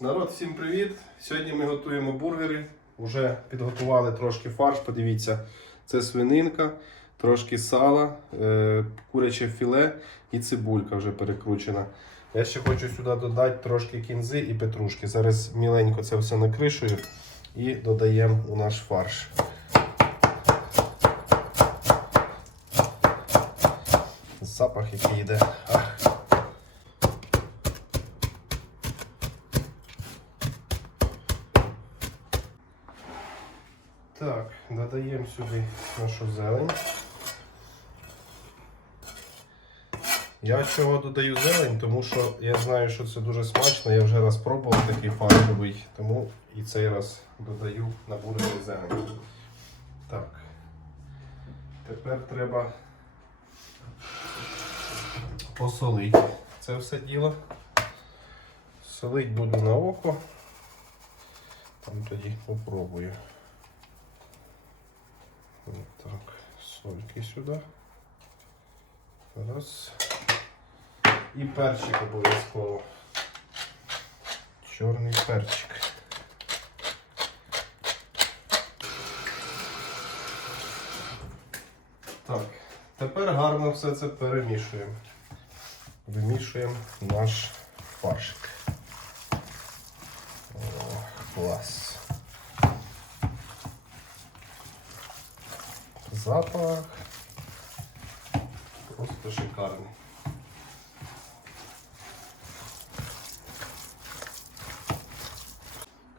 Народ, всім привіт! Сьогодні ми готуємо бургери. Уже підготували трошки фарш. Подивіться, це свининка, трошки сала, е, куряче філе і цибулька вже перекручена. Я ще хочу сюди додати трошки кінзи і петрушки. Зараз міленько це все накришую і додаємо у наш фарш. Запах, який йде. Ах. Так, додаємо сюди нашу зелень. Я чого додаю зелень, тому що я знаю, що це дуже смачно. Я вже раз пробував такий фаршовий, тому і цей раз додаю на бургері зелень. Так. Тепер треба посолити це все діло. Солить буду на око. Там тоді попробую. Так, сольки сюди. Раз. І перчик обов'язково. Чорний перчик. Так, тепер гарно все це перемішуємо. Вимішуємо наш фаршик. О, клас. Запах просто шикарний.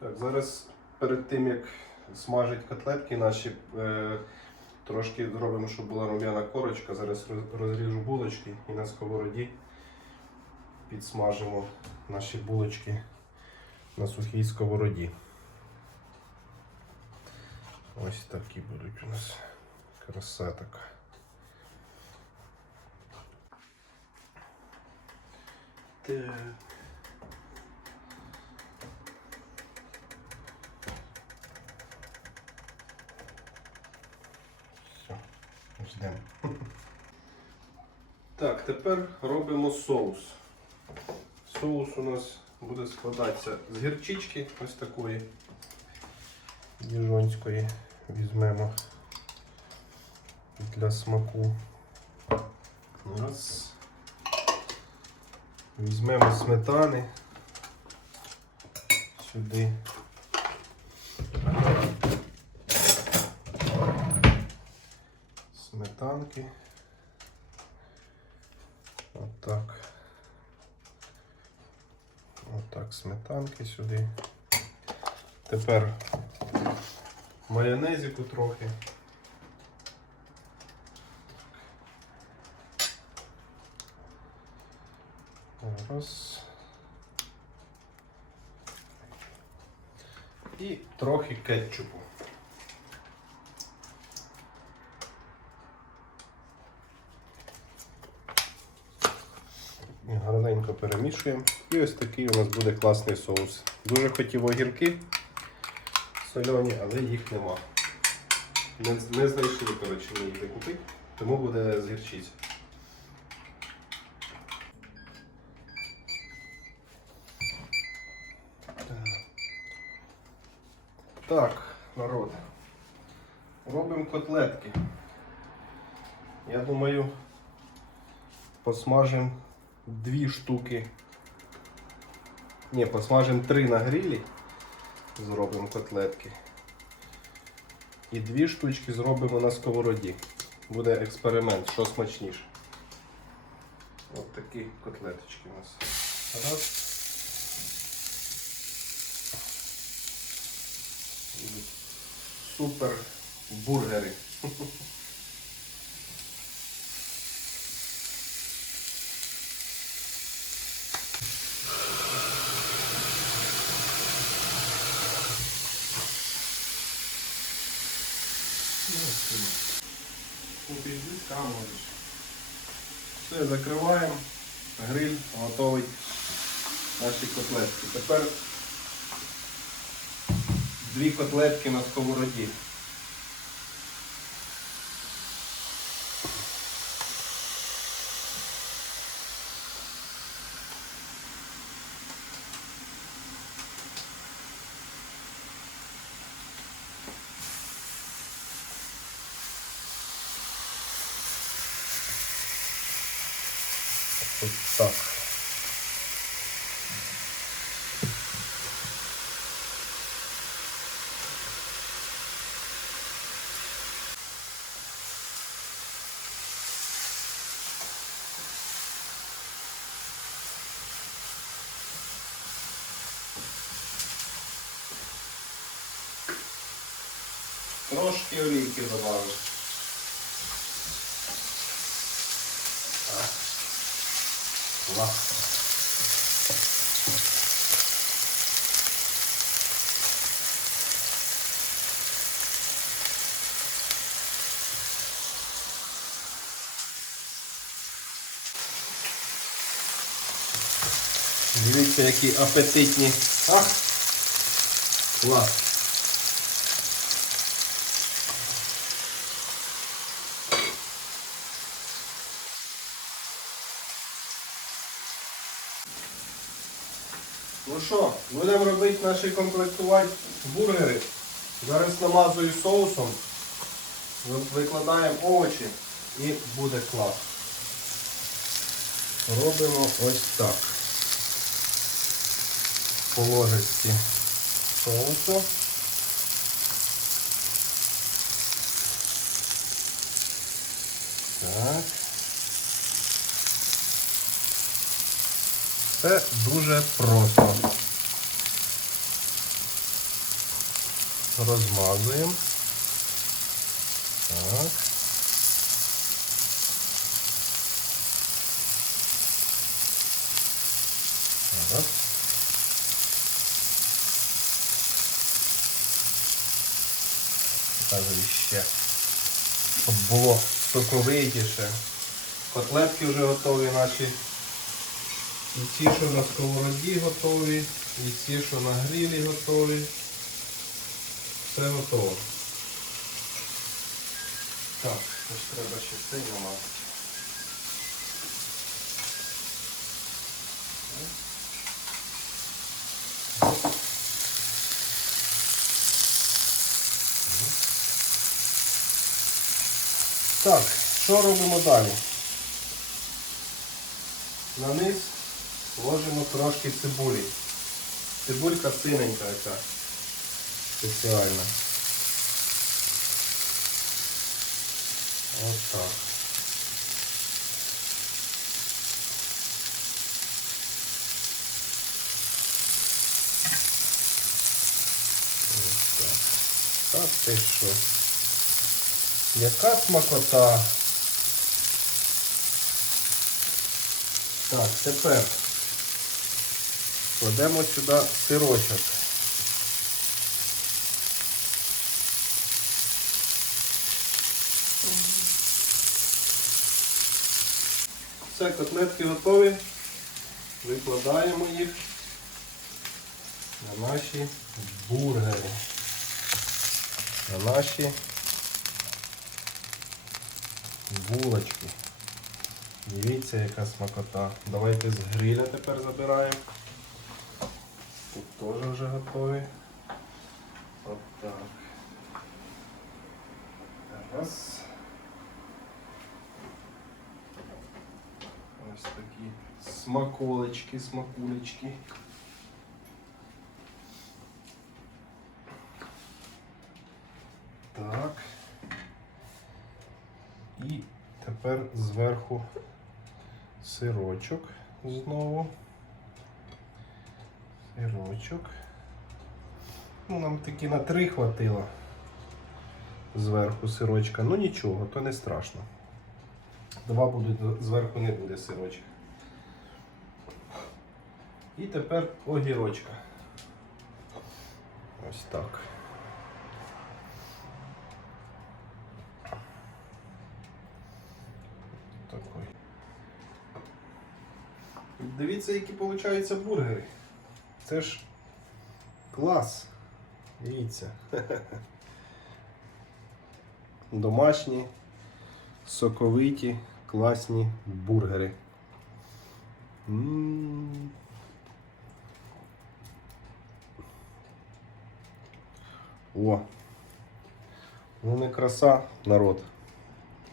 Так, зараз перед тим як смажить котлетки наші, е, трошки зробимо, щоб була рум'яна корочка. Зараз розріжу булочки і на сковороді підсмажимо наші булочки на сухій сковороді. Ось такі будуть у нас. Краса така. Так. Все, ждемо. Так, тепер робимо соус. Соус у нас буде складатися з гірчички ось такої діжонської. Візьмемо для смаку. Раз. Візьмемо сметани сюди. Сметанки. Отак. Отак сметанки сюди. Тепер майонезику трохи. Раз. І трохи кетчупу. Гарненько перемішуємо. І ось такий у нас буде класний соус. Дуже хотів огірки сольоні, але їх нема. Не, не знайшли, коротше, їх де купити, тому буде з гірчиці. Так, народ. Робимо котлетки. Я думаю, посмажимо дві штуки. Ні, посмажимо три на грилі. Зробимо котлетки. І дві штучки зробимо на сковороді. Буде експеримент, що смачніше. Ось такі котлеточки у нас. Раз. Будуть супер бургери. Все, закриваємо. Гриль готовий. Наші котлетки. Тепер дві котлетки на сковороді. Ось так. Трошки олійки. Так. Дивіться, які апетитні. Ах! Клас. Що, будемо робити наші комплектувати бургери. Зараз намазую соусом, викладаємо овочі і буде клас. Робимо ось так. По ложечці соусу. Так. Це дуже просто. Розмазуємо. Так. Так. Покажу ще. Щоб було соковитіше. Котлетки вже готові наші. І ті, що на сковороді готові, і ті, що на грилі готові. Все готово. Так, ось треба ще цей намазати. Так, що робимо далі? На низ ложимо трошки цибулі. Цибулька синенька яка. Спеціальна. Ось. Ось так. Так ти що? Яка смакота? Так, тепер кладемо сюди сирочок. Все, котлетки готові. Викладаємо їх на наші бургери. На наші булочки. Дивіться, яка смакота. Давайте з гриля тепер забираємо. Тут теж вже готові. От так. Раз. Ось такі смаколочки, смакулечки. Так. І тепер зверху сирочок знову. Сирочок. Ну, нам таки на три хватило зверху сирочка. Ну нічого, то не страшно. Два будуть, зверху не буде сирочка. І тепер огірочка. Ось так. Такой. Дивіться, які получаються бургери. Це ж клас. Дивіться. Домашні, соковиті, класні бургери. О. Ну не краса, народ.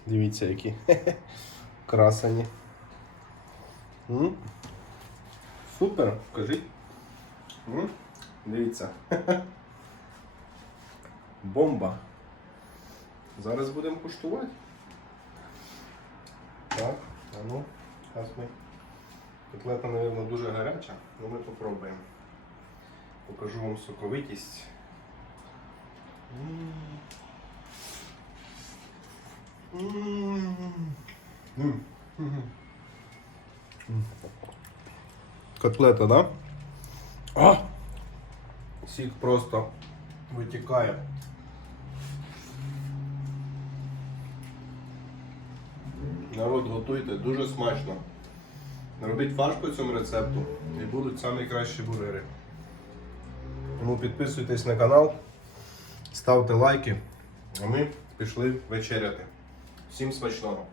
Дивіться, які красані. М? Супер, кажіть. Дивіться. Бомба. Зараз будемо куштувати. Так, а ну, зараз ми. Котлета, мабуть, дуже гаряча, але ми попробуємо. Покажу вам соковитість. Котлета, да? А! Сік просто витікає. Народ, готуйте, дуже смачно. Робіть фарш по цьому рецепту і будуть самі кращі бургери. Тому підписуйтесь на канал, ставте лайки, а ми пішли вечеряти. Всім смачного!